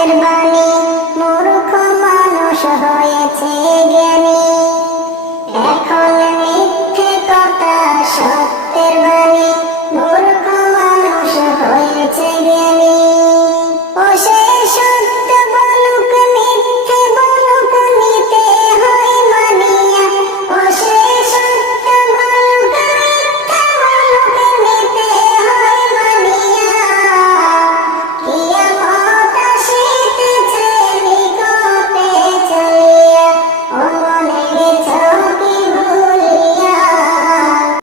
দিলেন মানুষ হয়েছে জ্ঞানী। এখন সত্যের বাণী।